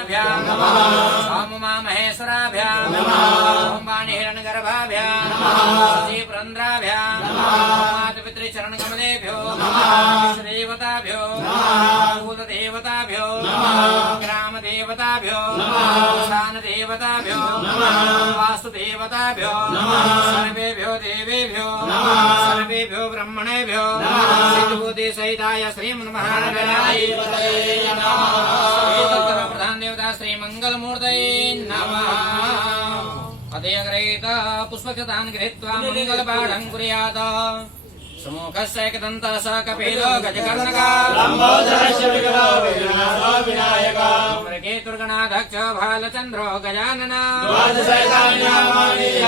ओम उमा महेश्वराभ्याम् ओम वाणी हिरण्यगर्भाभ्याम् श्री पुरन्द्राभ्याम् मातृपितृचरणकमलेभ्यो देवताभ्यो भूतदेवताभ्यो ग्रामदेवताभ्यो स्थानदेवताभ्यो वास्तुदेवताभ्यो सर्वेभ्यो देवेभ्यो सर्वेभ्यो ब्रह्मणेभ्यो सिद्धबुद्धि सहिताय श्रीमन्महानगराय प्रधान देवता श्री मंगलमूर्तये नमः। अदयग्रहीत पुष्पक्षतान् गृहीत्वा मंगलपाठं कुर्यात्। समूहस्य एकदन्तः स कपिलो गजकर्णकः लम्बोदरस्य विकलो विघ्नासो विनायकः मृगेतुर्गणाध्यक्ष भालचन्द्रो गजाननः द्वादशैकान्यामानीय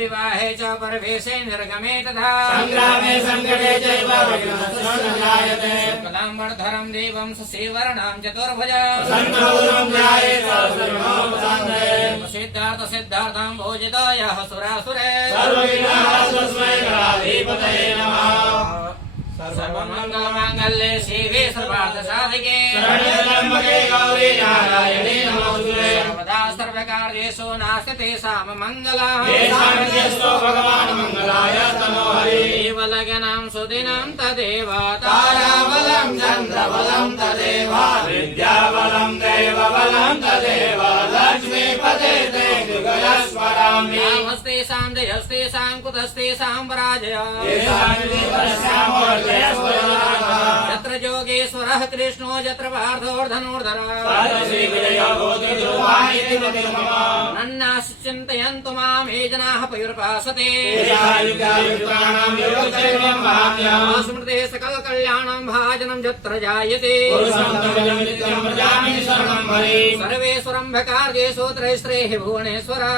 विवाहे च परवेशे निर्गमे तथा सङ्ग्रामे सङ्कटे चैव विघ्नस्यजायते कलाम्बरधरं देवं श्रीवर्णं चतुर्भुजं सिद्धार्थ सिद्धार्थं भोजिताय सुरासुरे सर्वमङ्गलमाङ्गल्ये शिवे सर्वार्थसाधिके शरण्ये गौरी नारायणी नमोस्तुते सर्वदा सर्वकार्येषु नास्ति तेषां मङ्गलः येषां भगवान् मङ्गलाय तनो हरि देवलग्नं सुदिनं तदेव ताराबलं चन्द्रबलं तदेव विद्याबलं देवबलं तदेव लक्ष्मीपते ते दुर्गयस्वरामि नमस्तेषां जयस्तेषां कुतस्तेषां पराजयः यत्र योगेश्वरः कृष्णो यत्र पार्थोर्धनुर्धरः नन्नासि चिन्तयन्तु मां ये जनाः पर्युपासते स्मृते सकलकल्याणं भाजनं यत्र जायते सर्वेश्वरं भकार्येषु त्रयस्त्रेः भुवनेश्वरः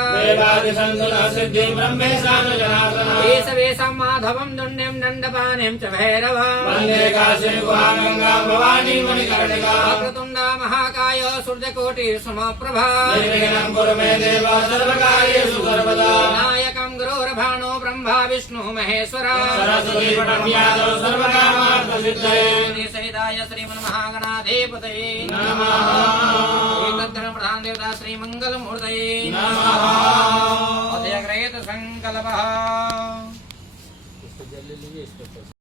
माधवं दण्ड्यं दण्डपाणिं च भैरवम् वन्दे काशीगुहागङ्गां भवानी मणिकर्णिका वक्रतुण्डा महाकाय सूर्यकोटिः समप्रभा निर्विघ्नं कुरु मे देव सर्वकार्येषु सर्वदा नायकं गुरोर्भाणो ब्रह्मा विष्णुः महेश्वरः सरस्वती पठन्यादौ सर्वकामार्थसिद्धये सहिताय श्रीमन्महागणाधिपतये नमः। एतद्धर्म प्रधान देवता श्रीमङ्गलमूर्तये नमः। अदयग्रहीत संकल्पः